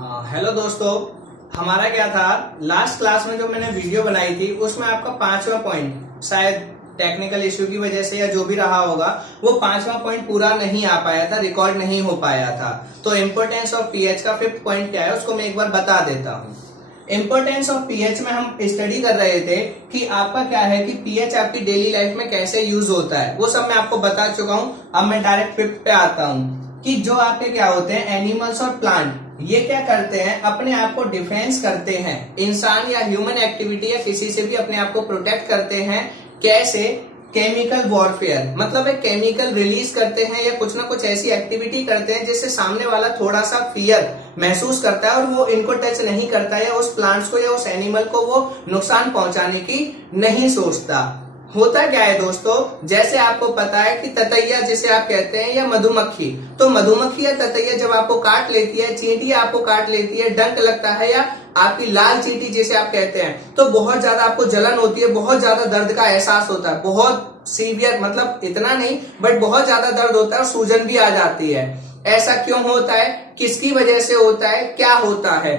Hello दोस्तों। हमारा क्या था, लास्ट क्लास में जो मैंने वीडियो बनाई थी उसमें आपका 5वां पॉइंट शायद टेक्निकल इश्यू की वजह से या जो भी रहा होगा वो 5वां पॉइंट पूरा नहीं आ पाया था, रिकॉर्ड नहीं हो पाया था। तो इम्पोर्टेंस ऑफ पीएच का 5th पॉइंट क्या है उसको मैं एक बार बता देता हूँ। इम्पोर्टेंस ऑफ पीएच में हम स्टडी कर रहे थे कि आपका क्या है कि पीएच आपकी डेली लाइफ में कैसे यूज होता है, वो सब मैं आपको बता चुका हूँ। अब मैं डायरेक्ट 5th पे आता हूँ कि जो आपके क्या होते हैं एनिमल्स और प्लांट, ये क्या करते हैं, अपने आप को डिफेंस करते हैं। इंसान या ह्यूमन एक्टिविटी या किसी से भी अपने आप को प्रोटेक्ट करते हैं। कैसे? केमिकल वॉरफेयर, मतलब एक केमिकल रिलीज करते हैं या कुछ ना कुछ ऐसी एक्टिविटी करते हैं जिससे सामने वाला थोड़ा सा फियर महसूस करता है और वो इनको टच नहीं करता या उस प्लांट्स को या उस एनिमल को वो नुकसान पहुंचाने की नहीं सोचता। होता क्या है दोस्तों, जैसे आपको पता है कि ततैया जिसे आप कहते हैं या मधुमक्खी, तो मधुमक्खी या ततैया जब आपको काट लेती है, चींटी आपको काट लेती है, डंक लगता है या आपकी लाल चींटी जिसे आप कहते हैं, तो बहुत ज्यादा आपको जलन होती है, बहुत ज्यादा दर्द का एहसास होता है, बहुत सीवियर, मतलब इतना नहीं बट बहुत ज्यादा दर्द होता है और सूजन भी आ जाती है। ऐसा क्यों होता है, किसकी वजह से होता है, क्या होता है?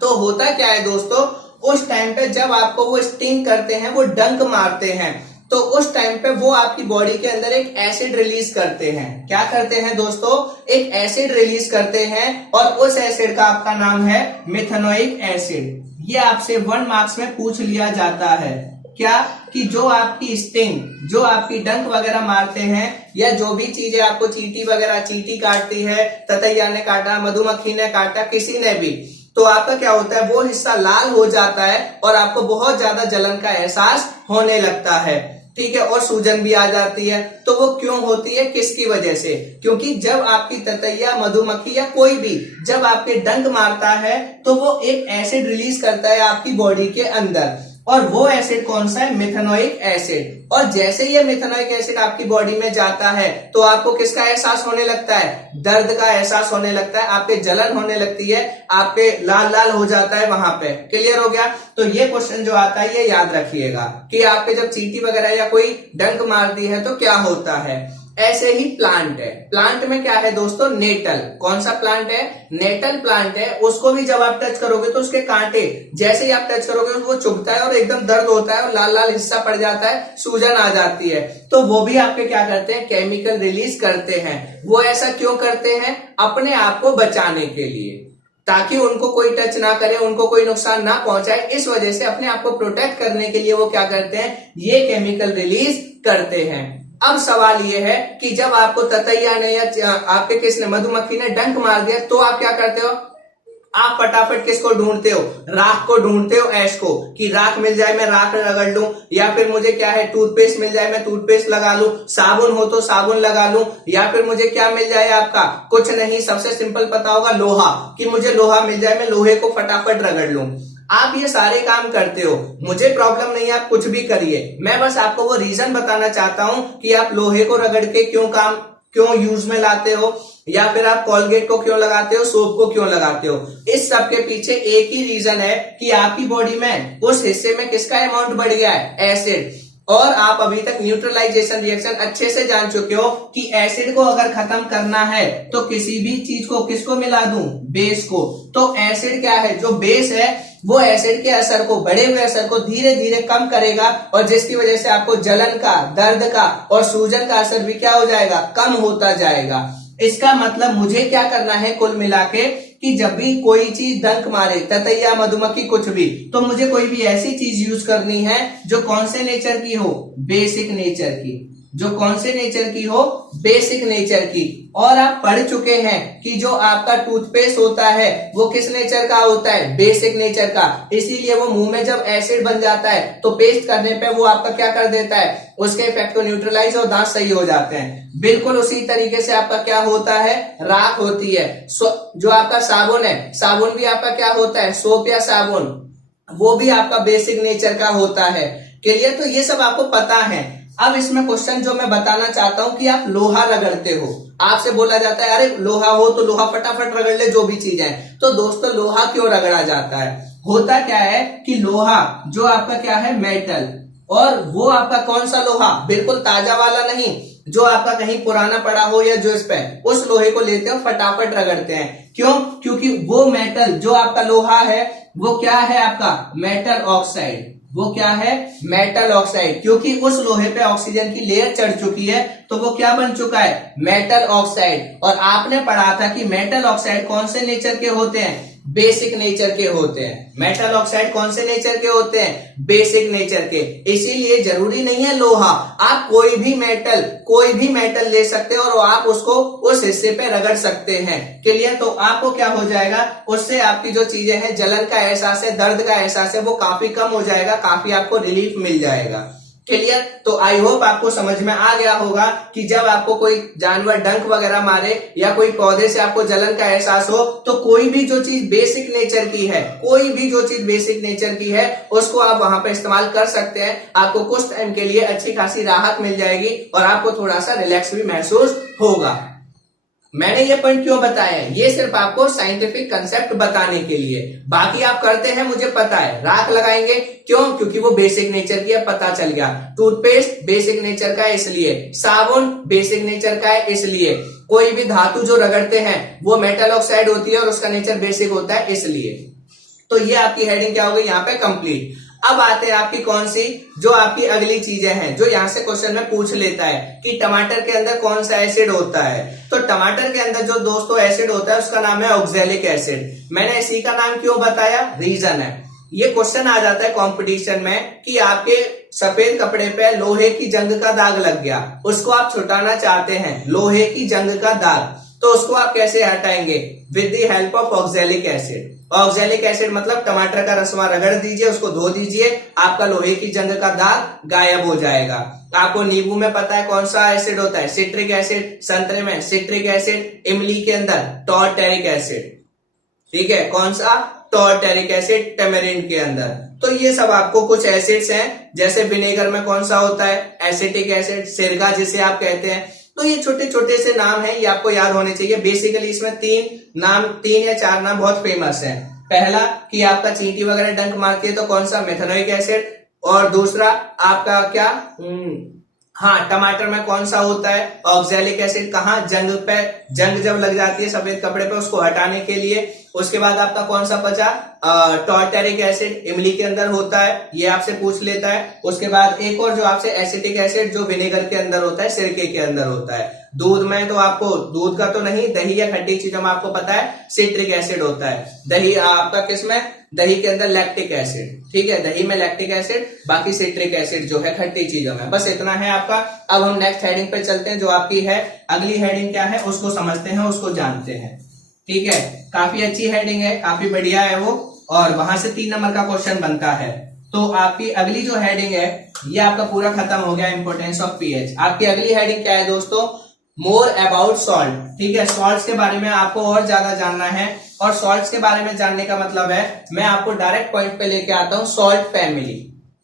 तो होता क्या है दोस्तों, उस टाइम पे जब आपको वो स्टिंग करते हैं, वो डंक मारते हैं, तो उस टाइम पे वो आपकी बॉडी के अंदर एक एसिड रिलीज करते हैं। क्या करते हैं दोस्तों? एक एसिड रिलीज करते हैं और उस एसिड का आपका नाम है मिथेनोइक एसिड। ये आपसे 1 मार्क्स में पूछ लिया जाता है। क्या कि जो आपकी स्टिंग, जो आपकी डंक वगैरह मारते हैं या जो भी चीजें आपको चींटी वगैरह, चींटी काटती है, ततैया ने काटा, मधुमक्खी ने काटा, किसी ने भी, तो आपका क्या होता है, वो हिस्सा लाल हो जाता है और आपको बहुत ज्यादा जलन का एहसास होने लगता है। ठीक है, और सूजन भी आ जाती है। तो वो क्यों होती है, किसकी वजह से? क्योंकि जब आपकी ततैया, मधुमक्खी या कोई भी जब आपके डंक मारता है तो वो एक एसिड रिलीज करता है आपकी बॉडी के अंदर, और वो एसिड कौन सा है? Methanoic acid. और जैसे ये मिथेनोइक एसिड आपकी बॉडी में जाता है तो आपको किसका एहसास होने लगता है? दर्द का एहसास होने लगता है, आपके जलन होने लगती है, आपके लाल लाल हो जाता है वहां पे। क्लियर हो गया? तो ये क्वेश्चन जो आता है ये याद रखिएगा कि आपके जब चींटी वगैरह या कोई डंक मारती है तो क्या होता है। ऐसे ही प्लांट है, प्लांट में क्या है दोस्तों? नेटल। कौन सा प्लांट है? नेटल प्लांट है। उसको भी जब आप टच करोगे तो उसके कांटे जैसे ही आप टच करोगे वो चुभता है और एकदम दर्द होता है और लाल लाल हिस्सा पड़ जाता है, सूजन आ जाती है। तो वो भी आपके क्या करते हैं? केमिकल रिलीज करते हैं। वो ऐसा क्यों करते हैं? अपने आप को बचाने के लिए, ताकि उनको कोई टच ना करे, उनको कोई नुकसान ना पहुंचाए। इस वजह से अपने आप को प्रोटेक्ट करने के लिए वो क्या करते हैं? ये केमिकल रिलीज करते हैं। अब सवाल ये है कि जब आपको ततैया ने या आपके किसने, मधुमक्खी ने डंक मार दिया तो आप क्या करते हो? आप फटाफट किसको ढूंढते हो? राख को ढूंढते हो, ऐश को, कि राख मिल जाए मैं राख रगड़ लूं, या फिर मुझे क्या है टूथपेस्ट मिल जाए मैं टूथपेस्ट लगा लूं, साबुन हो तो साबुन लगा लूं, या फिर मुझे क्या मिल जाए आपका, कुछ नहीं, सबसे सिंपल पता होगा लोहा, कि मुझे लोहा मिल जाए मैं लोहे को फटाफट रगड़ लूं। आप ये सारे काम करते हो, मुझे प्रॉब्लम नहीं है, आप कुछ भी करिए। मैं बस आपको वो रीजन बताना चाहता हूं कि आप लोहे को रगड़ के क्यों यूज में लाते हो, या फिर आप कोलगेट को क्यों लगाते हो, सोप को क्यों लगाते हो। इस सब के पीछे एक ही रीजन है कि आपकी बॉडी में उस हिस्से में किसका अमाउंट बढ़ गया है? एसिड। और आप अभी तक न्यूट्रलाइजेशन रिएक्शन अच्छे से जान चुके हो कि एसिड को अगर खत्म करना है तो किसी भी चीज को किसको मिला दूं? बेस को। तो एसिड क्या है? जो बेस है वो एसिड के असर को, बढ़े हुए असर को धीरे धीरे कम करेगा, और जिसकी वजह से आपको जलन का, दर्द का और सूजन का असर भी क्या हो जाएगा? कम होता जाएगा। इसका मतलब मुझे क्या करना है कुल मिला के, कि जब भी कोई चीज डंक मारे, ततैया, मधुमक्खी, कुछ भी, तो मुझे कोई भी ऐसी चीज यूज करनी है जो कौन से नेचर की हो? बेसिक नेचर की। जो कौन से नेचर की हो? बेसिक नेचर की। और आप पढ़ चुके हैं कि जो आपका टूथपेस्ट होता है वो किस नेचर का होता है? बेसिक नेचर का। इसीलिए वो मुंह में जब एसिड बन जाता है तो पेस्ट करने पे वो आपका क्या कर देता है? उसके इफेक्ट को न्यूट्रलाइज और दांत सही हो जाते हैं। बिल्कुल उसी तरीके से आपका क्या होता है? राख होती है। जो आपका साबुन है, साबुन भी आपका क्या होता है? सोप या साबुन, वो भी आपका बेसिक नेचर का होता है। क्लियर? तो ये सब आपको पता है। अब इसमें क्वेश्चन जो मैं बताना चाहता हूं कि आप लोहा रगड़ते हो, आपसे बोला जाता है अरे लोहा हो तो लोहा फटाफट रगड़ ले, जो भी चीज है। तो दोस्तों लोहा क्यों रगड़ा जाता है? होता क्या है कि लोहा जो आपका क्या है? मेटल, और वो आपका कौन सा लोहा, बिल्कुल ताजा वाला नहीं, जो आपका कहीं पुराना पड़ा हो या जो इस पे, उस लोहे को लेते हैं फटाफट रगड़ते हैं। क्यों? क्योंकि वो मेटल जो आपका लोहा है वो क्या है आपका मेटल ऑक्साइड, वो क्या है मेटल ऑक्साइड, क्योंकि उस लोहे पे ऑक्सीजन की लेयर चढ़ चुकी है तो वो क्या बन चुका है मेटल ऑक्साइड। और आपने पढ़ा था कि मेटल ऑक्साइड कौन से नेचर के होते हैं, बेसिक नेचर के होते हैं। मेटल ऑक्साइड कौन से नेचर के होते हैं, बेसिक नेचर के। इसीलिए जरूरी नहीं है लोहा, आप कोई भी मेटल ले सकते हैं और आप उसको उस हिस्से पे रगड़ सकते हैं। क्लियर? तो आपको क्या हो जाएगा, उससे आपकी जो चीजें हैं, जलन का एहसास है, दर्द का एहसास है, वो काफी कम हो जाएगा, काफी आपको रिलीफ मिल जाएगा। क्लियर? तो आई होप आपको समझ में आ गया होगा कि जब आपको कोई जानवर डंक वगैरह मारे या कोई पौधे से आपको जलन का एहसास हो, तो कोई भी जो चीज बेसिक नेचर की है, कोई भी जो चीज बेसिक नेचर की है, उसको आप वहां पे इस्तेमाल कर सकते हैं। आपको कुछ टाइम के लिए अच्छी खासी राहत मिल जाएगी और आपको थोड़ा सा रिलैक्स भी महसूस होगा। मैंने ये पॉइंट क्यों बताया, ये सिर्फ आपको साइंटिफिक कंसेप्ट बताने के लिए। बाकी आप करते हैं मुझे पता है, राख लगाएंगे क्यों, क्योंकि वो बेसिक नेचर की है, पता चल गया। टूथपेस्ट बेसिक नेचर का है इसलिए, साबुन बेसिक नेचर का है इसलिए, कोई भी धातु जो रगड़ते हैं वो मेटल ऑक्साइड होती है और उसका नेचर बेसिक होता है इसलिए। तो ये आपकी हेडिंग क्या हो गई यहाँ पे कंप्लीट। अब आते हैं आपकी कौन सी, जो आपकी अगली चीजें हैं, जो यहां से क्वेश्चन में पूछ लेता है कि टमाटर के अंदर कौन सा एसिड होता है। तो टमाटर के अंदर जो दोस्तों एसिड होता है उसका नाम है ऑक्सैलिक एसिड। मैंने इसी का नाम क्यों बताया, रीजन है, ये क्वेश्चन आ जाता है कंपटीशन में कि आपके सफेद कपड़े पे लोहे की जंग का दाग लग गया, उसको आप छुटाना चाहते हैं, लोहे की जंग का दाग, तो उसको आप कैसे हटाएंगे, with the help of oxalic acid. Oxalic acid मतलब टमाटर का रस रगड़ दीजिए, उसको धो दीजिए, आपका लोहे की जंग का दाग गायब हो जाएगा। आपको नींबू में पता है कौन सा एसिड होता है, सिट्रिक एसिड, संतरे में सिट्रिक एसिड, इमली के अंदर टार्टरिक एसिड, ठीक है, कौन सा टार्टरिक एसिड टेमेरिंड के अंदर। तो ये सब आपको कुछ एसिड्स हैं, जैसे विनेगर में कौन सा होता है एसिटिक एसिड, सिरका जिसे आप कहते हैं। तो ये छोटे छोटे से नाम हैं, ये आपको याद होने चाहिए। बेसिकली इसमें तीन या चार नाम बहुत फेमस हैं। पहला कि आपका चींटी वगैरह डंक मारती है तो कौन सा, मेथनोइक एसिड। और दूसरा आपका क्या, हाँ, टमाटर में कौन सा होता है ऑक्सैलिक एसिड। कहाँ, जंग पे, जंग जब लग जाती है सफेद कपड़े पे उसको हटाने के लिए। उसके बाद आपका कौन सा बचा, टार्टरिक एसिड, इमली के अंदर होता है, ये आपसे पूछ लेता है। उसके बाद एक और जो आपसे एसिटिक एसिड जो विनेगर के अंदर होता है, सिरके के अंदर होता है। दूध में तो आपको, दूध का तो नहीं, दही या खट्टी चीजों में आपको पता है सिट्रिक एसिड होता है। दही आपका किसमें, दही के अंदर लैक्टिक एसिड, ठीक है, दही में लैक्टिक एसिड, बाकी सिट्रिक एसिड जो है खट्टी चीजों में। बस इतना है आपका। अब हम नेक्स्ट हेडिंग पे चलते हैं, जो आपकी है अगली हेडिंग क्या है उसको समझते हैं, उसको जानते हैं। ठीक है, काफी अच्छी हेडिंग है, काफी बढ़िया है वो, और वहां से 3 नंबर का क्वेश्चन बनता है। तो आपकी अगली जो हेडिंग है ये आपका पूरा खत्म हो गया, इंपोर्टेंस ऑफ पीएच। आपकी अगली हेडिंग क्या है दोस्तों, मोर अबाउट सॉल्ट। ठीक है, सॉल्ट्स के बारे में आपको और ज्यादा जानना है, और सॉल्ट्स के बारे में जानने का मतलब है मैं आपको डायरेक्ट पॉइंट पे लेके आता हूं, सॉल्ट फैमिली।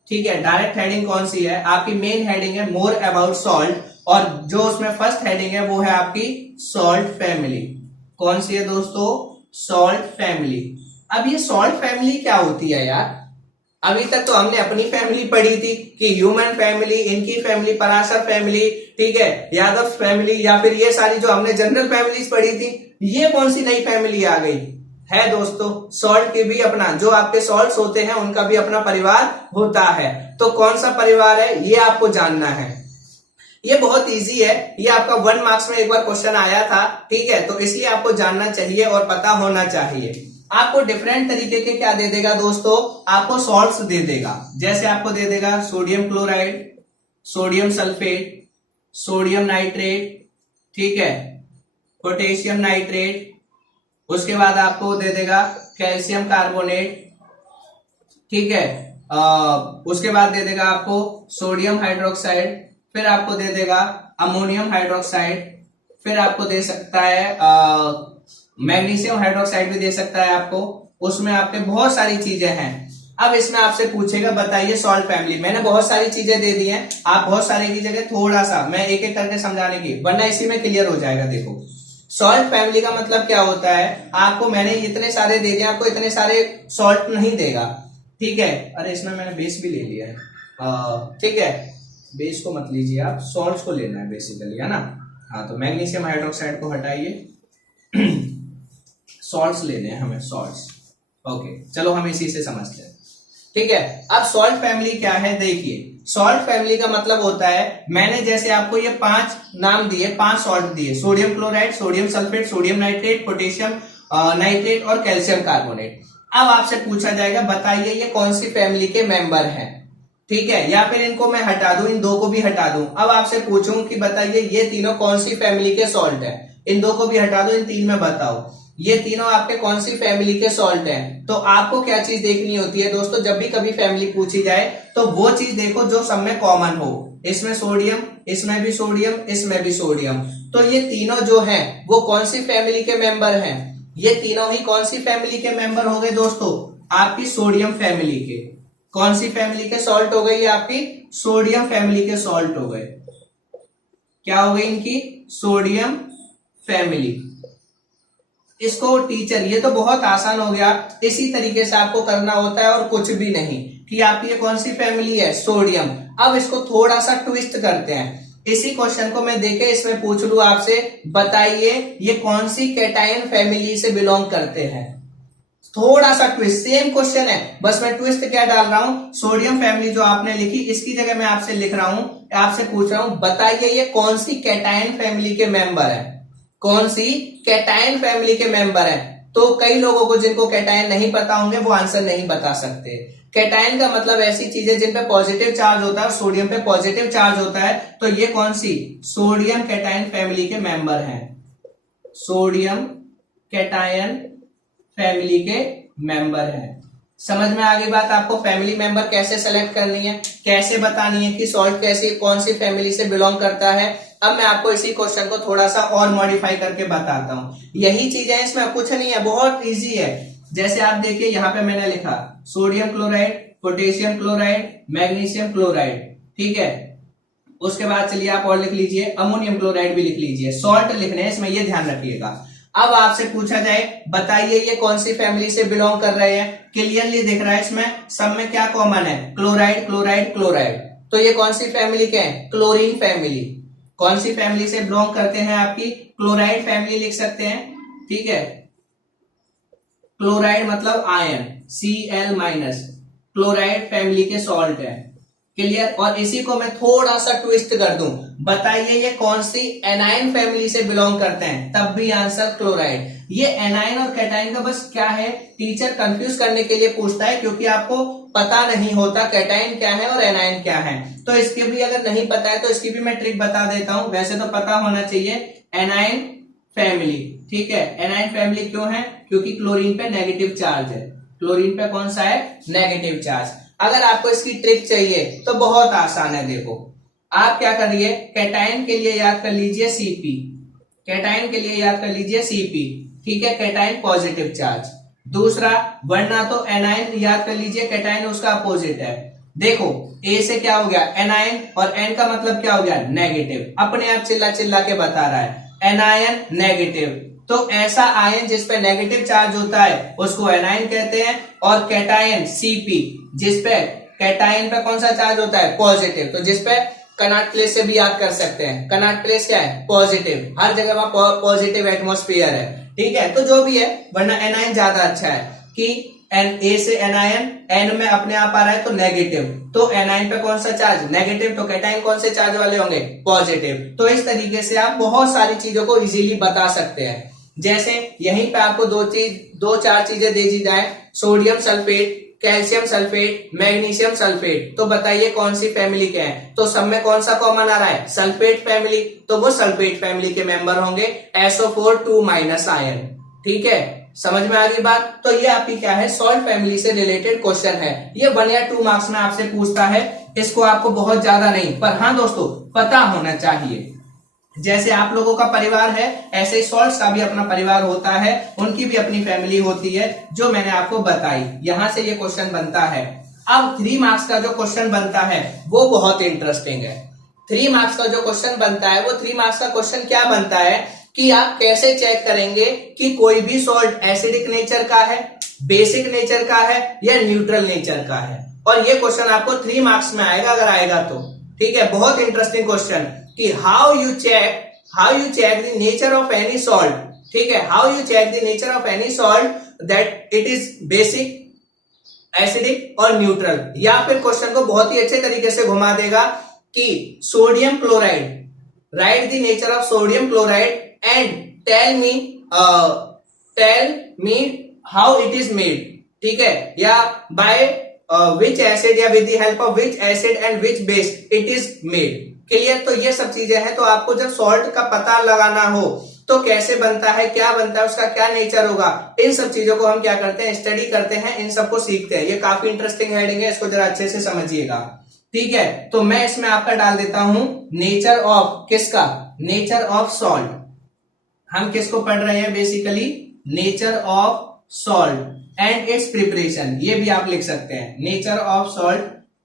ठीक है, डायरेक्ट हेडिंग कौन सी है, आपकी मेन हेडिंग है मोर अबाउट सॉल्ट, और जो उसमें फर्स्ट हेडिंग है वो है आपकी सॉल्ट फैमिली। कौन सी है दोस्तों, सॉल्ट फैमिली। अब ये सॉल्ट फैमिली क्या होती है यार, अभी तक तो हमने अपनी फैमिली पढ़ी थी कि ह्यूमन फैमिली, इनकी फैमिली, पराशर फैमिली, ठीक है, यादव फैमिली, या फिर ये सारी जो हमने जनरल फैमिलीज पढ़ी थी। ये कौन सी नई फैमिली आ गई है दोस्तों, सॉल्ट के भी अपना, जो आपके सॉल्ट्स होते हैं उनका भी अपना परिवार होता है। तो कौन सा परिवार है ये आपको जानना है। ये बहुत इजी है, ये आपका 1 मार्क्स में एक बार क्वेश्चन आया था। ठीक है, तो इसलिए आपको जानना चाहिए और पता होना चाहिए। आपको डिफरेंट तरीके के क्या दे देगा दोस्तों, आपको सॉल्ट्स दे देगा। जैसे आपको दे देगा sodium chloride, sodium sulphate, sodium nitrate, ठीक है, पोटेशियम नाइट्रेट। उसके बाद आपको दे देगा कैल्शियम कार्बोनेट, ठीक है, उसके बाद दे देगा आपको सोडियम हाइड्रोक्साइड, फिर आपको दे देगा अमोनियम हाइड्रोक्साइड, फिर आपको दे सकता है मैग्नीशियम हाइड्रोक्साइड भी दे सकता है आपको। उसमें आपके बहुत सारी चीजें हैं। अब इसमें आपसे पूछेगा बताइए सॉल्ट फैमिली, मैंने बहुत सारी चीजें दे दी हैं, आप बहुत सारे की जगह थोड़ा सा मैं एक एक करके समझाने की, वरना इसी में क्लियर हो जाएगा। देखो, सॉल्ट फैमिली का मतलब क्या होता है, आपको मैंने इतने सारे दे दिए, आपको इतने सारे सॉल्ट नहीं देगा। ठीक है, अरे इसमें मैंने बेस भी ले लिया है, ठीक है, बेस को मत लीजिए आप, सॉल्ट्स को लेना है बेसिकली, है ना। हाँ, तो मैग्नीशियम हाइड्रोक्साइड को हटाइए, सॉल्ट्स लेने हैं हमें, सॉल्ट्स। ओके, चलो हम इसी से समझते हैं। ठीक है, अब सॉल्ट फैमिली क्या है देखिए। सॉल्ट फैमिली का मतलब होता है, मैंने जैसे आपको ये 5 नाम दिए, 5 सॉल्ट दिए, sodium chloride, sodium sulphate, sodium nitrate, potassium nitrate और कैल्शियम कार्बोनेट। अब आपसे पूछा जाएगा बताइए ये कौन सी फैमिली के मेंबर हैं। ठीक है, या फिर इनको मैं हटा दूं, इन दो को भी हटा दूं। अब आपसे पूछूं कि बताइए ये तीनों कौन सी फैमिली के सॉल्ट है, इन दो को भी हटा दो, इन तीन में बताओ ये तीनों आपके कौन सी फैमिली के सॉल्ट हैं। तो आपको क्या चीज देखनी होती है दोस्तों, जब भी कभी फैमिली पूछी जाए तो वो चीज देखो जो सब में कॉमन हो। इसमें सोडियम, इसमें भी सोडियम, इसमें भी सोडियम, तो ये तीनों जो हैं वो कौन सी फैमिली के मेंबर हैं। ये तीनों ही कौन सी फैमिली के मेंबर हो गए दोस्तों, आपकी सोडियम फैमिली के। कौन सी फैमिली के सॉल्ट हो गई, आपकी सोडियम फैमिली के सॉल्ट हो गए। क्या हो गई इनकी, सोडियम फैमिली। इसको टीचर, ये तो बहुत आसान हो गया, इसी तरीके से आपको करना होता है और कुछ भी नहीं, कि आपकी ये कौन सी फैमिली है, सोडियम। अब इसको थोड़ा सा ट्विस्ट करते हैं। इसी क्वेश्चन को मैं देखे इसमें पूछ लूं आपसे, बताइए ये कौन सी कैटायन फैमिली से बिलोंग करते हैं। थोड़ा सा ट्विस्ट, सेम क्वेश्चन है, बस मैं ट्विस्ट क्या डाल रहा हूं, सोडियम फैमिली जो आपने लिखी इसकी जगह मैं आपसे लिख रहा हूं, आपसे पूछ रहा हूं बताइए ये कौन सी कैटायन फैमिली के मेंबर है, कौन सी कैटायन फैमिली के मेंबर है। तो कई लोगों को जिनको कैटायन नहीं पता होंगे वो आंसर नहीं बता सकते। कैटायन का मतलब ऐसी चीजें जिन पे पॉजिटिव चार्ज होता है और सोडियम पे पॉजिटिव चार्ज होता है, तो ये कौन सी, सोडियम कैटायन फैमिली के मेंबर हैं, सोडियम कैटायन फैमिली के मेंबर हैं। समझ में आ गई बात, आपको फैमिली मेंबर कैसे सेलेक्ट करनी है, कैसे बतानी है कि सॉल्ट कैसी कौन सी फैमिली से बिलोंग करता है। अब मैं आपको इसी क्वेश्चन को थोड़ा सा और मॉडिफाई करके बताता हूं। यही चीजें इसमें कुछ नहीं है, बहुत इजी है। जैसे आप देखिए यहाँ पे मैंने लिखा sodium chloride, potassium chloride, magnesium chloride, ठीक है। उसके बाद चलिए आप और लिख लीजिए, अमोनियम क्लोराइड भी लिख लीजिए। सॉल्ट लिखने हैं इसमें, ये ध्यान रखिएगा। अब आपसे पूछा जाए बताइए ये कौन सी फैमिली से बिलोंग कर रहे हैं, क्लियरली दिख रहा है इसमें सब में क्या कॉमन है, क्लोराइड क्लोराइड क्लोराइड। तो ये कौन सी फैमिली के हैं, क्लोरीन फैमिली। कौन सी फैमिली से बिलोंग करते हैं, आपकी क्लोराइड फैमिली लिख सकते हैं, ठीक है। क्लोराइड मतलब आयन, Cl-, क्लोराइड फैमिली के सॉल्ट है, क्लियर। और इसी को मैं थोड़ा सा ट्विस्ट कर दूं, बताइए ये कौन सी एनायन फैमिली से बिलोंग करते हैं, तब भी आंसर क्लोराइड। ये एनायन और कैटायन का बस क्या है, टीचर कंफ्यूज करने के लिए पूछता है, क्योंकि आपको पता नहीं होता कैटायन क्या है और एनायन क्या है। तो इसके भी अगर नहीं पता है तो इसकी भी मैं ट्रिक बता देता हूं, वैसे तो पता होना चाहिए। एनायन फैमिली, ठीक है। एनायन फैमिली क्यों है, क्योंकि क्लोरीन पे नेगेटिव चार्ज है, क्लोरीन पे कौन सा है, नेगेटिव चार्ज। अगर आपको इसकी ट्रिक चाहिए तो बहुत आसान है, देखो आप क्या करिए, कैटायन के लिए याद कर लीजिए Cp, कैटायन के लिए याद कर लीजिए Cp, ठीक है, कैटायन पॉजिटिव चार्ज। दूसरा, वरना तो एनायन याद कर लीजिए, कैटायन उसका अपोजिट है। देखो A से क्या हो गया, एनायन, और N का मतलब क्या हो गया, नेगेटिव। अपने आप चिल्ला चिल्ला के बता रहा है, एनायन नेगेटिव। तो ऐसा आयन जिसपे नेगेटिव चार्ज होता है उसको एनायन कहते हैं, और कैटायन Cp जिसपे कैटायन पे कौन सा चार्ज होता है, पॉजिटिव। तो जिसपे कनाट प्लेस से भी याद कर सकते हैं, कनाट प्लेस क्या है, पॉजिटिव, हर जगह वहां पॉजिटिव एटमॉस्फेयर है, ठीक है। तो जो भी है, वरना एनायन ज्यादा अच्छा है कि A से एनायन, N में अपने आप आ रहा है तो नेगेटिव, तो एनायन पे कौन सा चार्ज, नेगेटिव, तो कैटायन कौन से चार्ज वाले होंगे, पॉजिटिव। तो इस तरीके से आप बहुत सारी चीजों को इजीली बता सकते हैं। जैसे यहीं पे आपको दो चार चीजें दे दी जाए, sodium sulphate, calcium sulphate, magnesium sulphate, तो बताइए कौन सी फैमिली के हैं। तो सब में कौन सा कॉमन आ रहा है, सल्फेट फैमिली, तो वो सल्फेट फैमिली के मेंबर होंगे, SO4 2- आयन, ठीक है। समझ में आ गई बात। तो ये आपकी क्या है, सॉल्ट फैमिली से रिलेटेड क्वेश्चन है। ये 1 या 2 मार्क्स में आपसे पूछता है, इसको आपको बहुत ज्यादा नहीं, पर हाँ दोस्तों पता होना चाहिए। जैसे आप लोगों का परिवार है, ऐसे ही सॉल्ट्स का भी अपना परिवार होता है, उनकी भी अपनी फैमिली होती है, जो मैंने आपको बताई। यहां से ये क्वेश्चन बनता है। अब 3 मार्क्स का जो क्वेश्चन बनता है वो बहुत इंटरेस्टिंग है। 3 मार्क्स का जो क्वेश्चन बनता है, वो 3 मार्क्स का क्वेश्चन क्या बनता है कि आप कैसे चेक करेंगे कि कोई भी सॉल्ट एसिडिक नेचर का है, बेसिक नेचर का है या न्यूट्रल नेचर का है। और ये क्वेश्चन आपको 3 मार्क्स में आएगा अगर आएगा तो। ठीक है, बहुत इंटरेस्टिंग क्वेश्चन कि how you check the nature of any salt. ठीक है, how you check the nature of any salt that it is basic, acidic और न्यूट्रल। या फिर क्वेश्चन को बहुत ही अच्छे तरीके से घुमा देगा कि sodium chloride, right the nature of sodium chloride and tell me how it is made. ठीक है, या बाय विच एसिड या with the help of which acid and which base it is made. Clear, तो ये सब चीजें हैं। तो आपको जब सॉल्ट का पता लगाना हो तो कैसे बनता है, क्या बनता है, उसका क्या नेचर होगा, इन सब चीजों को हम क्या करते हैं, स्टडी करते हैं, इन सबको सीखते हैं। ये काफी इंटरेस्टिंग हेडिंग है, इसको जरा अच्छे से समझिएगा। ठीक है, तो मैं इसमें आपका डाल देता हूं नेचर ऑफ, किसका, नेचर ऑफ सॉल्ट। हम किसको पढ़ रहे हैं, basically nature of salt and it's preparation. ये भी आप लिख सकते हैं, nature of salt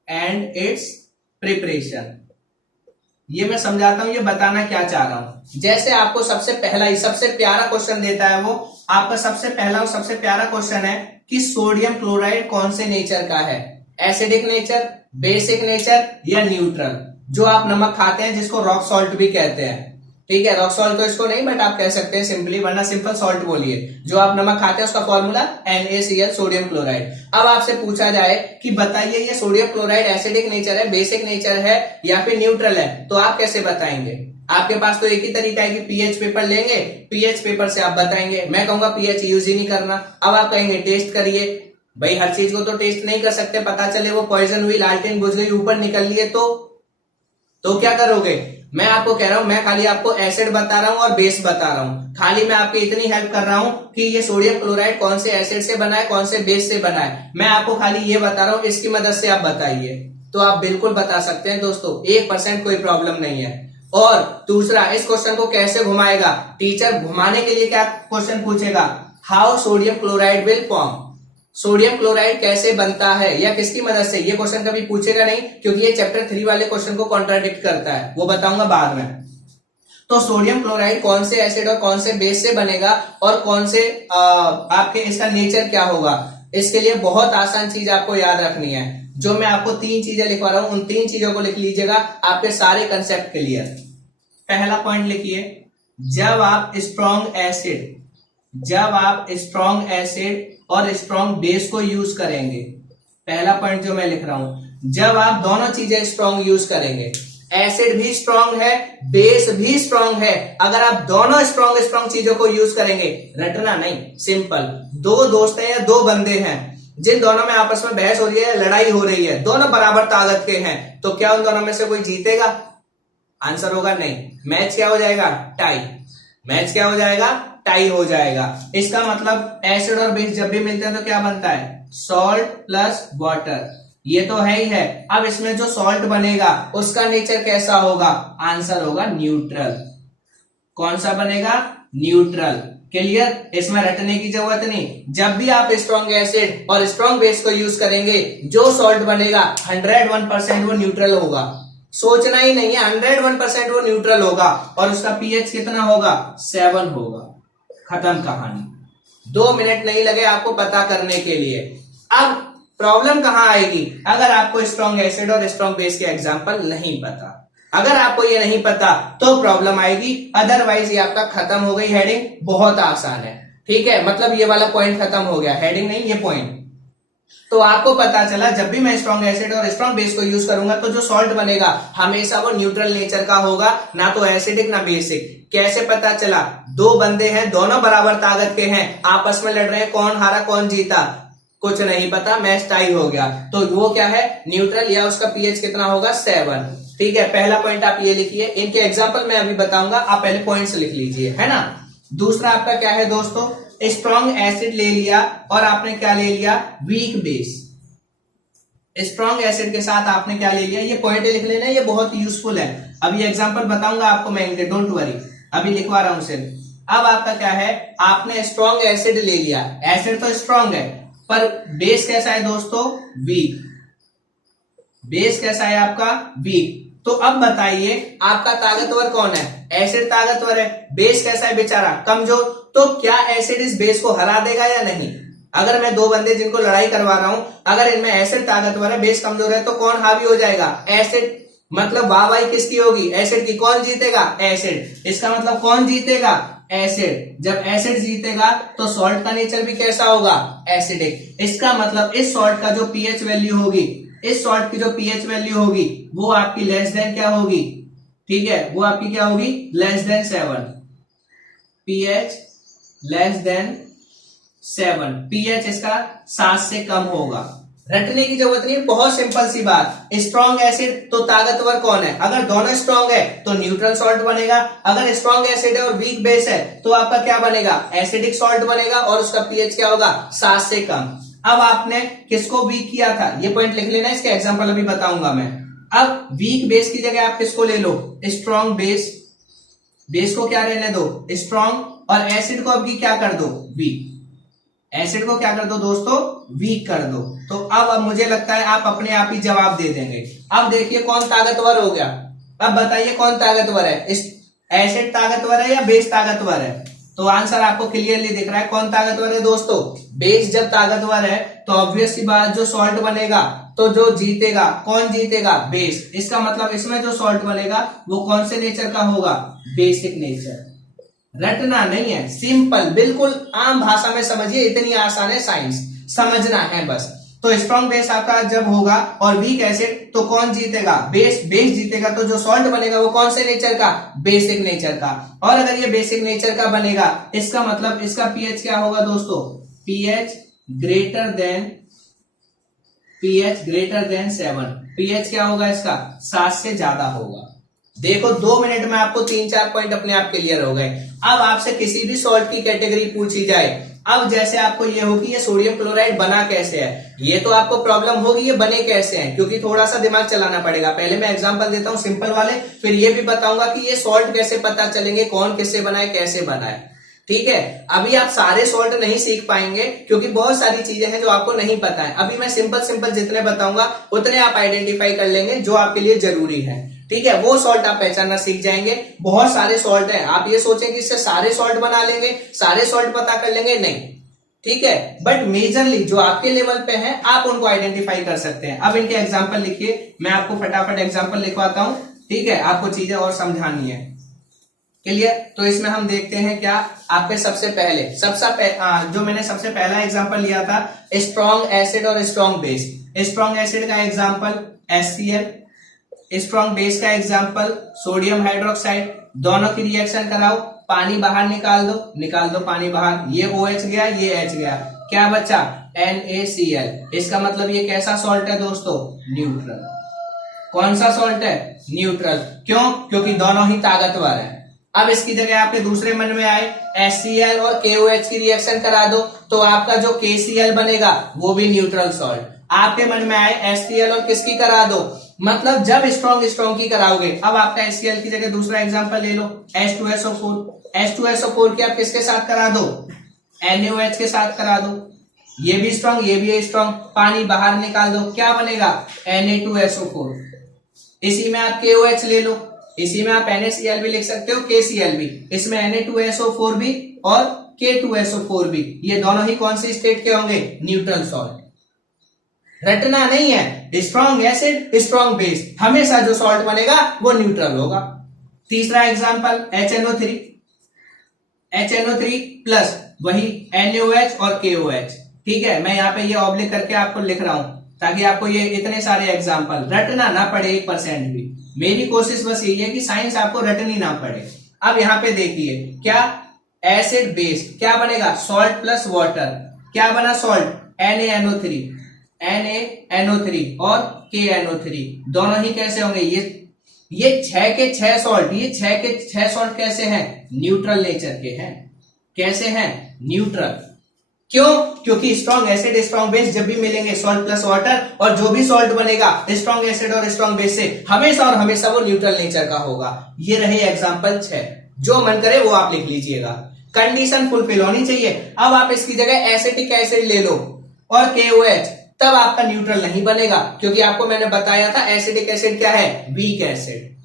and it's preparation. ये मैं समझाता हूं, ये बताना क्या चाह रहा हूं। जैसे आपको सबसे पहला ही सबसे प्यारा क्वेश्चन देता है, वो आपका सबसे पहला और सबसे प्यारा क्वेश्चन है कि सोडियम क्लोराइड कौन से नेचर का है, एसिडिक नेचर, बेसिक नेचर या न्यूट्रल। जो आप नमक खाते हैं जिसको रॉक सॉल्ट भी कहते हैं। ठीक है, रॉक सॉल्ट तो इसको नहीं, बट आप कह सकते हैं सिंपली, वरना सिंपल सॉल्ट बोलिए। जो आप नमक खाते हैं उसका फॉर्मूला NaCl, सोडियम क्लोराइड। अब आपसे पूछा जाए कि बताइए ये सोडियम क्लोराइड एसिडिक नेचर है, बेसिक नेचर है या फिर न्यूट्रल है, तो आप कैसे बताएंगे। आपके पास तो एक ही तरीका है कि पीएच पेपर लेंगे, पीएच पेपर से आप बताएंगे। मैं कहूंगा पीएच यूज ही नहीं करना। अब आप कहेंगे टेस्ट करिए, भाई हर चीज को तो टेस्ट नहीं कर सकते, पता चले वो पॉइजन हुई, लालटेन बुझ गई, ऊपर निकल लिए तो क्या करोगे। मैं आपको कह रहा हूं, मैं खाली आपको एसिड बता रहा हूं और बेस बता रहा हूं। खाली मैं आपकी इतनी हेल्प कर रहा हूं कि ये सोडियम क्लोराइड कौन से एसिड से बना है, कौन से बेस से बना है। मैं आपको खाली ये बता रहा हूं, इसकी मदद से आप बताइए। तो आप बिल्कुल बता सकते हैं दोस्तों, 1% कोई प्रॉब्लम नहीं है। और दूसरा, इस क्वेश्चन को कैसे घुमाएगा टीचर, घुमाने के लिए क्या क्वेश्चन पूछेगा, how sodium chloride will form. Sodium chloride कैसे बनता है या किसकी मदद से, ये क्वेश्चन कभी पूछेगा नहीं, क्योंकि ये चैप्टर 3 वाले क्वेश्चन को कॉन्ट्राडिक्ट करता है, वो बताऊंगा बाद में। तो सोडियम क्लोराइड कौन से एसिड और कौन से बेस से बनेगा और कौन से आपके इसका नेचर क्या होगा, इसके लिए बहुत आसान चीज आपको याद रखनी है। जो मैं आपको 3 चीजें लिखवा रहा हूं, उन 3 चीजों को लिख लीजिएगा, आपके सारे कंसेप्ट क्लियर। पहला पॉइंट लिखिए, जब आप स्ट्रॉन्ग एसिड और स्ट्रॉन्ग बेस को यूज करेंगे। पहला पॉइंट जो मैं लिख रहा हूं, जब आप दोनों चीजें स्ट्रॉन्ग यूज करेंगे, एसिड भी स्ट्रॉन्ग है, बेस भी स्ट्रॉन्ग है, अगर आप दोनों स्ट्रॉन्ग चीजों को यूज करेंगे, रटना नहीं, सिंपल, 2 दोस्त हैं या 2 बंदे हैं, जिन दोनों में आपस में बहस हो रही है, लड़ाई हो रही है, दोनों बराबर ताकत के हैं, तो क्या उन दोनों में से कोई जीतेगा। आंसर होगा नहीं। मैच क्या हो जाएगा, टाई। मैच क्या हो जाएगा, टाई हो जाएगा। इसका मतलब एसिड और बेस जब भी मिलते हैं तो क्या बनता है, सॉल्ट प्लस वाटर। ये तो है ही है। अब इसमें जो सॉल्ट बनेगा उसका नेचर कैसा होगा, आंसर होगा न्यूट्रल। कौन सा बनेगा, न्यूट्रल। क्लियर, इसमें रटने की जरूरत नहीं। जब भी आप स्ट्रॉन्ग एसिड और स्ट्रॉन्ग बेस को यूज करेंगे, जो सॉल्ट बनेगा 101% वो न्यूट्रल होगा। सोचना ही नहीं है, 101% वो न्यूट्रल होगा। और उसका पीएच कितना होगा, 7 होगा। खत्म कहानी। 2 मिनट नहीं लगे आपको पता करने के लिए। अब प्रॉब्लम कहां आएगी, अगर आपको स्ट्रॉन्ग एसिड और स्ट्रॉन्ग बेस के एग्जांपल नहीं पता। अगर आपको ये नहीं पता तो प्रॉब्लम आएगी, अदरवाइज ये आपका खत्म हो गई हेडिंग, बहुत आसान है। ठीक है, मतलब ये वाला पॉइंट खत्म हो गया, हेडिंग नहीं, ये पॉइंट। तो आपको पता चला, जब भी मैं स्ट्रॉन्ग एसिड और स्ट्रॉन्ग बेस को यूज करूंगा तो जो सॉल्ट बनेगा हमेशा वो न्यूट्रल नेचर का होगा, ना तो एसिडिक ना बेसिक। कैसे पता चला, 2 बंदे हैं, दोनों बराबर ताकत के हैं, आपस में लड़ रहे हैं, कौन हारा कौन जीता कुछ नहीं पता, मैच टाई हो गया, तो वो क्या है, न्यूट्रल, या उसका पीएच कितना होगा, 7। ठीक है, पहला पॉइंट आप ये लिखिए। इनके एग्जांपल मैं अभी बताऊंगा, आप पहले पॉइंट्स लिख लीजिए, है ना। दूसरा आपका क्या है दोस्तों, स्ट्रॉन्ग एसिड ले लिया और आपने क्या ले लिया, वीक बेस। स्ट्रॉन्ग एसिड के साथ आपने क्या ले लिया, ये पॉइंट लिख लेना, ये बहुत यूजफुल है। अभी एग्जांपल बताऊंगा आपको मैं, डोंट वरी, अभी लिखवा रहा हूं सिर्फ। अब आपका क्या है, आपने स्ट्रॉन्ग एसिड ले लिया, एसिड तो स्ट्रॉन्ग है पर बेस कैसा है दोस्तों, वीक। बेस कैसा है आपका, वीक। तो अब बताइए आपका ताकतवर कौन है, एसिड ताकतवर है, बेस कैसा है बेचारा, कमजोर। तो क्या एसिड इस बेस को हरा देगा या नहीं, अगर मैं दो बंदे जिनको लड़ाई करवा रहा हूं, अगर इनमें एसिड ताकतवर है, बेस कमजोर है, तो कौन हावी हो जाएगा? एसिड। मतलब वाहवाही किसकी होगी? एसिड की। कौन जीतेगा? एसिड। इसका मतलब कौन जीतेगा? एसिड। जब एसिड जीतेगा तो सॉल्ट का नेचर भी कैसा होगा? एसिडिक। इसका मतलब इस सॉल्ट का जो पीएच वैल्यू होगी, इस सॉल्ट की जो पीएच वैल्यू होगी वो आपकी लेस देन क्या होगी? ठीक है, वो आपकी क्या होगी? Less than 7। PH less than 7। PH इसका 7 से कम होगा। रटने की जरूरत नहीं, बहुत सिंपल सी बात। स्ट्रॉन्ग एसिड तो ताकतवर कौन है? अगर दोनों स्ट्रॉन्ग है तो न्यूट्रल सॉल्ट बनेगा। अगर स्ट्रॉन्ग एसिड है और वीक बेस है तो आपका क्या बनेगा? एसिडिक सॉल्ट बनेगा और उसका पीएच क्या होगा? 7 से कम। अब आपने किसको वीक किया था, ये पॉइंट लिख लेना, इसके एग्जाम्पल अभी बताऊंगा मैं। अब वीक बेस की जगह आप किसको ले लो? Strong base. बेस को क्या रहने दो? स्ट्रॉन्ग। और एसिड को अभी क्या कर दो? वीक। एसिड को क्या कर दो दोस्तों? वीक कर दो। तो अब मुझे लगता है आप अपने आप ही जवाब दे देंगे। अब देखिए कौन ताकतवर हो गया। अब बताइए कौन ताकतवर है? एसिड ताकतवर है या बेस ताकतवर है? तो आंसर आपको क्लियरली दिख रहा है कौन ताकतवर है दोस्तों। बेस जब ताकतवर है तो ऑब्वियस सी बात, जो सॉल्ट बनेगा तो जो जीतेगा, कौन जीतेगा? बेस। इसका मतलब इसमें जो सॉल्ट बनेगा वो कौन से नेचर का होगा? Basic nature. रटना नहीं है, सिंपल, बिल्कुल आम भाषा में समझिए, इतनी आसान है साइंस, समझना है बस। तो स्ट्रॉन्ग बेस आपका जब होगा और वीक एसिड तो कौन जीतेगा? बेस। बेस जीतेगा तो जो सॉल्ट बनेगा वो कौन से नेचर का? बेसिक नेचर का। और अगर ये बेसिक नेचर का बनेगा, इसका मतलब इसका पीएच क्या होगा दोस्तों? PH greater than 7। पीएच क्या होगा इसका? 7 से ज्यादा होगा। देखो 2 मिनट में आपको 3-4 पॉइंट अपने आप क्लियर हो गए। अब आपसे किसी भी सॉल्ट की कैटेगरी पूछी जाए, अब जैसे आपको ये होगी ये सोडियम क्लोराइड बना कैसे है, ये तो आपको प्रॉब्लम होगी ये बने कैसे हैं, क्योंकि थोड़ा सा दिमाग चलाना पड़ेगा। पहले मैं एग्जांपल देता हूं सिंपल वाले, फिर ये भी बताऊंगा कि ये सॉल्ट कैसे पता चलेंगे, कौन किससे बनाए, कैसे बनाए। ठीक है, अभी आप सारे सॉल्ट नहीं सीख पाएंगे क्योंकि बहुत सारी चीजें हैं जो आपको नहीं पता है। अभी मैं सिंपल जितने बताऊंगा उतने आप आइडेंटिफाई कर लेंगे जो आपके लिए जरूरी है। ठीक है, वो सॉल्ट आप पहचानना सीख जाएंगे। बहुत सारे सॉल्ट हैं, आप ये सोचें कि इससे सारे सॉल्ट बना लेंगे, सारे सॉल्ट पता कर लेंगे, नहीं। ठीक है, बट मेजरली जो आपके लेवल पे हैं आप उनको आइडेंटिफाई कर सकते हैं। अब इनके एग्जाम्पल लिखिए, मैं आपको फटाफट एग्जाम्पल लिखवाता हूं। ठीक है, आपको चीजें और समझानी है। क्लियर? तो इसमें हम देखते हैं क्या आपके सबसे पहले जो मैंने सबसे पहला एग्जांपल लिया था स्ट्रॉन्ग एसिड और स्ट्रॉन्ग बेस। स्ट्रॉन्ग एसिड का एग्जांपल HCl, स्ट्रॉन्ग बेस का एग्जांपल सोडियम हाइड्रोक्साइड। दोनों की रिएक्शन कराओ, पानी बाहर निकाल दो पानी बाहर। ये OH गया, ये H गया, क्या बचा? NaCl। इसका मतलब ये कैसा सॉल्ट है दोस्तों? न्यूट्रल। कौन सा सॉल्ट है? न्यूट्रल। क्यों? क्योंकि दोनों ही ताकतवर है। अब इसकी जगह आपके दूसरे मन में आए HCl और KOH की रिएक्शन करा दो तो आपका जो KCl बनेगा वो भी न्यूट्रल सॉल्ट। आपके मन में आए HCl और किसकी करा दो, मतलब जब स्ट्रॉन्ग की कराओगे। अब आपका HCl की जगह दूसरा एग्जांपल ले लो H2SO4। H2SO4 की आप किसके साथ करा दो? NaOH के साथ करा दो। ये भी स्ट्रॉन्ग, ये भी स्ट्रॉन्ग, पानी बाहर निकाल दो, क्या बनेगा? Na2SO4। इसी में आप KOH ले लो, इसी में आप NaCl भी लिख सकते हो, KCl भी। इसमें Na2SO4 भी और K2SO4 भी, ये दोनों ही कौन सी स्टेट के होंगे? Neutral salt. रटना नहीं है, स्ट्रॉन्ग एसिड स्ट्रॉन्ग बेस, हमेशा जो सॉल्ट बनेगा वो न्यूट्रल होगा। तीसरा एग्जांपल HNO3 प्लस वही NaOH और KOH। ठीक है, मैं यहाँ पे ये ऑब्लिक करके आपको लिख रहा हूं ताकि आपको ये इतने सारे एग्जांपल रटना ना पड़े 1% भी। मेरी कोशिश बस यही है कि साइंस आपको रटनी ना पड़े। अब यहाँ पे देखिए क्या एसिड बेस क्या बनेगा? Salt plus water. क्या बना सॉल्ट? NaNO3 और KNO3। दोनों ही कैसे होंगे? ये 6 के 6 सॉल्ट, ये 6 के 6 सॉल्ट कैसे हैं? न्यूट्रल नेचर के हैं। कैसे हैं? न्यूट्रल। क्यों? क्योंकि स्ट्रॉन्ग एसिड स्ट्रॉन्ग बेस जब भी मिलेंगे सॉल्ट प्लस वाटर, और जो भी सॉल्ट बनेगा स्ट्रॉन्ग एसिड और स्ट्रॉन्ग बेस से हमेशा और हमेशा वो न्यूट्रल नेचर का होगा। ये रहे एग्जांपल 6, जो मन करे वो आप लिख लीजिएगा। कंडीशन फुलफिल होनी चाहिए। अब आप इसकी जगह एसिटिक एसिड ले लो और KOH, तब आपका न्यूट्रल नहीं बनेगा, क्योंकि आपको मैंने बताया था एसिडिक एसिड क्या है? Weak acid.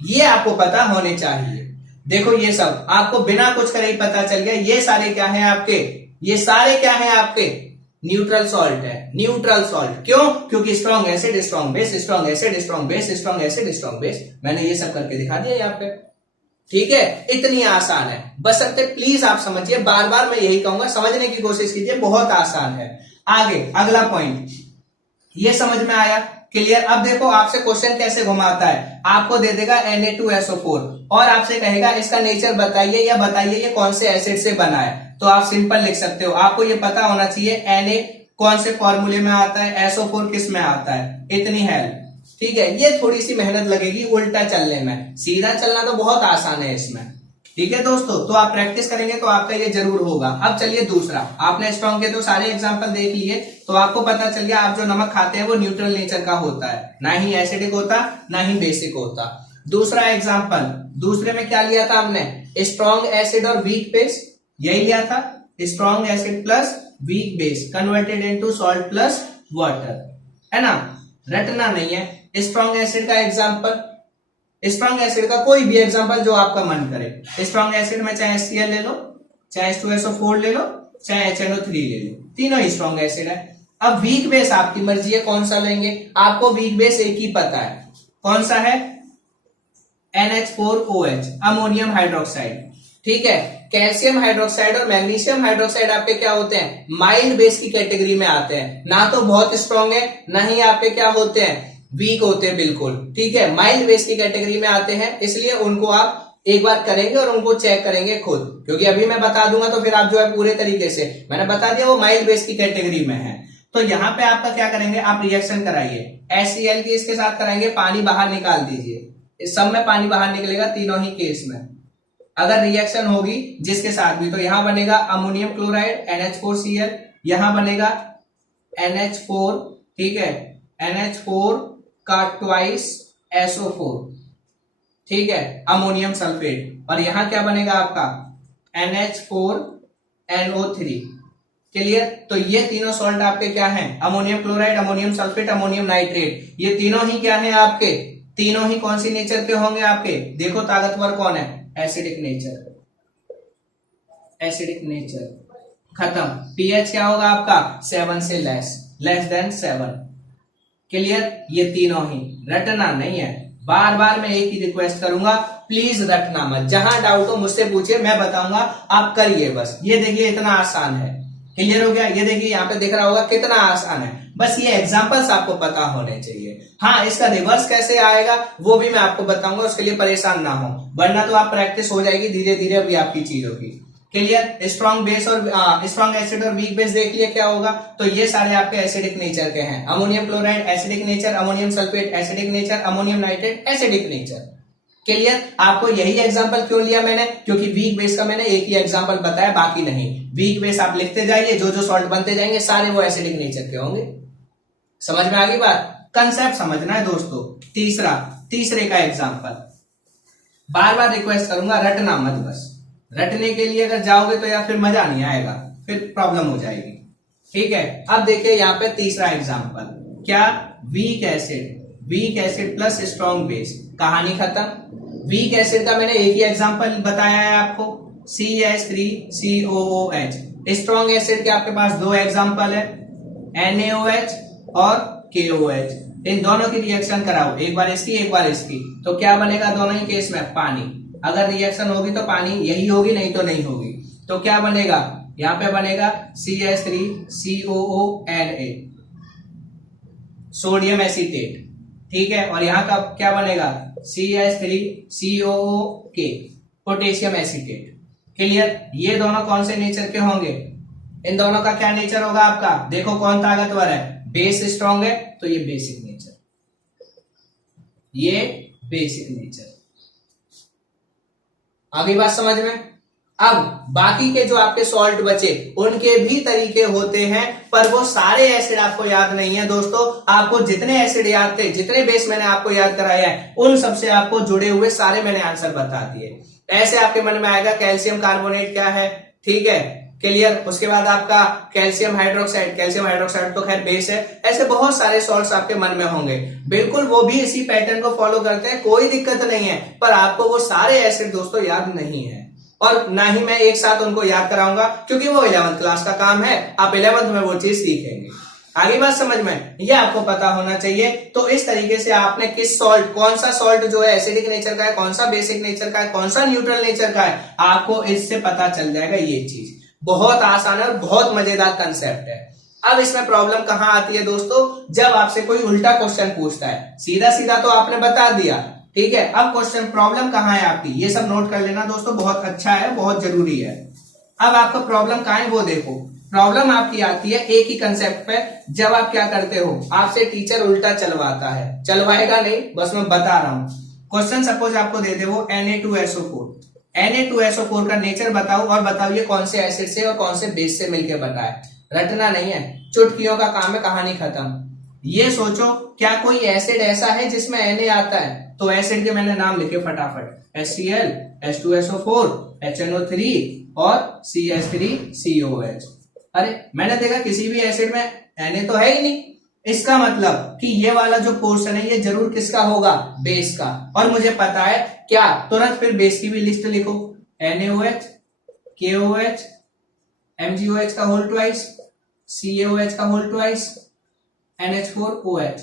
ये आपको पता होने चाहिए। देखो ये सब आपको बिना कुछ करे ही पता चल गया। ये सारे क्या है आपके? ये सारे क्या है आपके? न्यूट्रल सॉल्ट है, न्यूट्रल सॉल्ट। क्यों? क्योंकि strong acid strong base, strong acid strong base, strong acid strong base. मैंने ये सब करके दिखा दिया यहाँ पे। ठीक है, इतनी आसान है, बस सकते प्लीज आप समझिए, बार बार मैं यही कहूंगा, समझने की कोशिश कीजिए, बहुत आसान है। आगे अगला पॉइंट, ये समझ में आया? क्लियर? अब देखो आपसे क्वेश्चन कैसे घुमाता है, आपको दे देगा Na2SO4 और आपसे कहेगा इसका नेचर बताइए या बताइए ये कौन से एसिड से बना है। तो आप सिंपल लिख सकते हो, आपको ये पता होना चाहिए Na कौन से फॉर्मूले में आता है, SO4 किस में आता है, इतनी हेल्प। ठीक है, ये थोड़ी सी मेहनत लगेगी उल्टा चलने में, सीधा चलना तो बहुत आसान है इसमें। ठीक है दोस्तों, तो आप प्रैक्टिस करेंगे तो आपका ये जरूर होगा। अब चलिए दूसरा, आपने स्ट्रॉन्ग के तो सारे एग्जांपल देख लिए, तो आपको पता चल गया आप जो नमक खाते हैं वो न्यूट्रल नेचर का होता है, ना ही एसिडिक होता ना ही बेसिक होता। दूसरा एग्जांपल, दूसरे में क्या लिया था हमने, स्ट्रॉन्ग एसिड और वीक बेस, यही लिया था, strong acid plus weak base converted into salt plus water, है ना, रटना नहीं है। स्ट्रॉन्ग एसिड का एग्जांपल, स्ट्रॉन्ग एसिड का कोई भी एग्जांपल जो आपका मन करे। स्ट्रॉन्ग एसिड में चाहे HCl ले लो, चाहे H2SO4 ले लो, चाहे HNO3 ले लो, तीनों ही स्ट्रॉन्ग एसिड है। अब वीक बेस आपकी मर्जी है कौन सा लेंगे, आपको वीक बेस एक ही पता है, कौन सा है, NH4OH, अमोनियम हाइड्रोक्साइड। ठीक है, कैल्शियम हाइड्रोक्साइड और मैग्नीशियम हाइड्रोक्साइड आपके क्या होते हैं, माइल्ड बेस की कैटेगरी में आते हैं, ना तो बहुत स्ट्रॉन्ग है ना ही आपके क्या होते हैं, वीक होते हैं बिल्कुल। ठीक है, माइल्ड बेस की कैटेगरी में आते हैं, इसलिए उनको आप एक बार करेंगे और उनको चेक करेंगे खुद, क्योंकि अभी मैं बता दूंगा तो फिर आप जो है पूरे तरीके से, मैंने बता दिया वो माइल्ड बेस की कैटेगरी में है। तो यहाँ पे आपका क्या करेंगे, आप रिएक्शन कराइए, HCl की इसके साथ कराएंगे, पानी बाहर निकाल दीजिए, इस सब में पानी बाहर निकलेगा तीनों ही केस में। अगर रिएक्शन होगी जिसके साथ भी, तो यहां बनेगा अमोनियम क्लोराइड NH4Cl, यहां बनेगा NH4, ठीक है, NH4 का ट्वाइस SO4, ठीक है, अमोनियम सल्फेट, और यहां क्या बनेगा आपका NH4NO3। क्लियर? तो ये तीनों सॉल्ट आपके क्या हैं, ammonium chloride, ammonium sulphate, ammonium nitrate, ये तीनों ही क्या हैं आपके, तीनों ही कौन सी नेचर के होंगे आपके, देखो ताकतवर कौन है, एसिडिक नेचर, एसिडिक नेचर। खत्म। pH क्या होगा आपका, 7 से लेस देन 7। क्लियर? ये तीनों ही, रटना नहीं है, बार बार मैं एक ही रिक्वेस्ट करूंगा, प्लीज रटना मत, जहां डाउट हो मुझसे पूछिए, मैं बताऊंगा, आप करिए बस। ये देखिए इतना आसान है, क्लियर हो गया? ये देखिए यहाँ पे दिख रहा होगा कितना आसान है, बस ये एग्जांपल्स आपको पता होने चाहिए। हाँ, इसका रिवर्स कैसे आएगा वो भी मैं आपको बताऊंगा, उसके लिए परेशान ना हो, वरना तो आप प्रैक्टिस हो जाएगी धीरे धीरे अभी आपकी चीजों की। क्लियर? स्ट्रॉन्ग बेस और स्ट्रॉन्ग एसिड और वीक बेस देख लिए क्या होगा, तो ये सारे आपके एसिडिक नेचर के हैं, ammonium chloride acidic nature, ammonium sulphate acidic nature, ammonium nitrate acidic nature. Clear? आपको यही एग्जांपल क्यों लिया मैंने, क्योंकि वीक बेस का मैंने एक ही एग्जांपल बताया, बाकी नहीं। वीक बेस आप लिखते जाइए, जो जो सॉल्ट बनते जाएंगे सारे वो एसिडिक नेचर के होंगे। समझ में आ गई बात? कंसेप्ट समझना है दोस्तों। तीसरे का एग्जांपल, बार बार रिक्वेस्ट करूंगा, रटना मत, बस रटने के लिए अगर जाओगे तो यार फिर मजा नहीं आएगा, फिर प्रॉब्लम हो जाएगी। ठीक है, अब देखिए यहाँ पे तीसरा एग्जांपल, क्या, weak acid plus strong base, कहानी खत्म। वीक एसिड का मैंने एक ही एग्जांपल बताया है आपको, CH3COOH। स्ट्रॉन्ग एसिड के आपके पास दो एग्जांपल है, NaOH और KOH। इन दोनों की रिएक्शन कराओ, एक बार इसकी एक बार इसकी, तो क्या बनेगा दोनों ही केस में, पानी। अगर रिएक्शन होगी तो पानी यही होगी, नहीं तो नहीं होगी। तो क्या बनेगा, यहां पे बनेगा CH3COONA, सोडियम एसीटेट। ठीक है, और यहां का क्या बनेगा, CH3COOK, पोटेशियम एसीटेट। क्लियर? ये दोनों कौन से नेचर के होंगे, इन दोनों का क्या नेचर होगा आपका, देखो कौन ताकतवर है, बेस स्ट्रॉन्ग है तो ये बेसिक नेचर, ये बेसिक नेचर। आगे बात समझ में? अब बाकी के जो आपके सॉल्ट बचे उनके भी तरीके होते हैं, पर वो सारे एसिड आपको याद नहीं है दोस्तों। आपको जितने एसिड याद थे, जितने बेस मैंने आपको याद कराया है, उन सबसे आपको जुड़े हुए सारे मैंने आंसर बता दिए। ऐसे आपके मन में आएगा कैल्शियम कार्बोनेट क्या है, ठीक है, क्लियर। उसके बाद आपका कैल्शियम हाइड्रोक्साइड तो खैर बेस है। ऐसे बहुत सारे सॉल्ट्स आपके मन में होंगे, बिल्कुल वो भी इसी पैटर्न को फॉलो करते हैं, कोई दिक्कत नहीं है, पर आपको वो सारे एसिड दोस्तों याद नहीं है। और ना ही मैं एक साथ उनको याद कराऊंगा, क्योंकि वो 11th क्लास का काम है, आप 11th में वो चीज सीखेंगे। आगे बात समझ में, ये आपको पता होना चाहिए। तो इस तरीके से आपने किस सॉल्ट, कौन सा सॉल्ट जो है एसिडिक नेचर का है, कौन सा बेसिक नेचर का है, कौन सा न्यूट्रल नेचर का है, आपको इससे पता चल जाएगा। ये चीज बहुत आसान है और बहुत मजेदार कंसेप्ट है। अब इसमें प्रॉब्लम कहां आती है दोस्तों, जब आपसे कोई उल्टा क्वेश्चन पूछता है। सीधा सीधा तो आपने बता दिया, ठीक है, अब क्वेश्चन प्रॉब्लम कहां है आपकी, ये सब नोट कर लेना दोस्तों, बहुत अच्छा है, बहुत जरूरी है। अब आपका प्रॉब्लम कहां है वो देखो। प्रॉब्लम आपकी आती है एक ही कंसेप्ट पे, जब आप क्या करते हो, आपसे टीचर उल्टा चलवाता है, चलवाएगा नहीं, बस मैं बता रहा हूं। क्वेश्चन सपोज आपको दे दे वो Na2SO4, Na2SO4 का नेचर बताओ और बताओ ये कौन से एसिड से और कौन से बेस से मिलकर बना है। रटना नहीं है, चुटकियों का काम है, कहानी खत्म। ये सोचो क्या कोई एसिड ऐसा है जिसमें Na आता है, तो एसिड के मैंने नाम लिखे फटाफट, HCl, H2SO4, HNO3 और CH3COH। अरे मैंने देखा किसी भी एसिड में Na तो है ही नहीं, इसका मतलब कि ये वाला जो पोर्शन है ये जरूर किसका होगा, बेस का। और मुझे पता है क्या, तुरंत फिर बेस की भी लिस्ट लिखो, NaOH, KOH, MgOH का होल ट्वाइस, CaOH का होल ट्वाइस, NH4OH।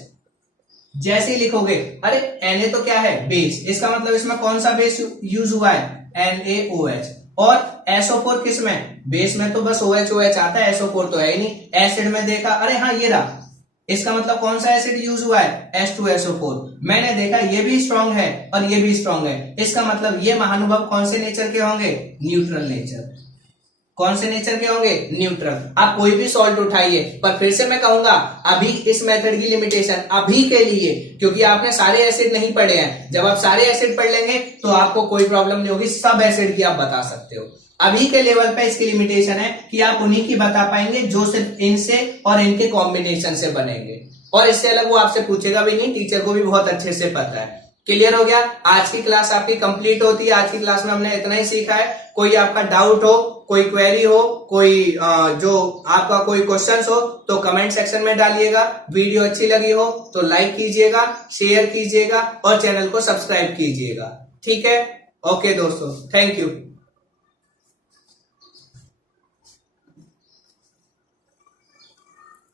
जैसे ही लिखोगे, अरे Na तो क्या है, बेस, इसका मतलब इसमें कौन सा बेस यूज हुआ है, NaOH। और SO4 किस में, बेस में तो बस OH आता है, SO4 तो है ही नहीं। एसिड में देखा, अरे हाँ ये रहा, इसका मतलब कौन सा एसिड यूज हुआ है, H2SO4। मैंने देखा ये भी स्ट्रांग है और ये भी स्ट्रांग है, इसका मतलब ये महानुभाव कौन से नेचर के होंगे, न्यूट्रल नेचर। कौन से नेचर के होंगे, न्यूट्रल। आप कोई भी सॉल्ट उठाइए, पर फिर से मैं कहूंगा अभी इस मेथड की लिमिटेशन अभी के लिए, क्योंकि आपने सारे एसिड नहीं पढ़े हैं। जब आप सारे एसिड पढ़ लेंगे तो आपको कोई प्रॉब्लम नहीं होगी, सब एसिड की आप बता सकते हो। अभी के लेवल पे इसकी लिमिटेशन है कि आप उन्हीं की बता पाएंगे जो सिर्फ इनसे और इनके कॉम्बिनेशन से बनेंगे, और इससे अलग वो आपसे पूछेगा भी नहीं, टीचर को भी बहुत अच्छे से पता है। क्लियर हो गया, आज की क्लास आपकी कंप्लीट होती है। आज की क्लास में हमने इतना ही सीखा है। कोई आपका डाउट हो, कोई क्वेरी हो, कोई जो आपका कोई क्वेश्चन हो तो कमेंट सेक्शन में डालिएगा। वीडियो अच्छी लगी हो तो लाइक कीजिएगा, शेयर कीजिएगा और चैनल को सब्सक्राइब कीजिएगा। ठीक है, ओके दोस्तों, थैंक यू।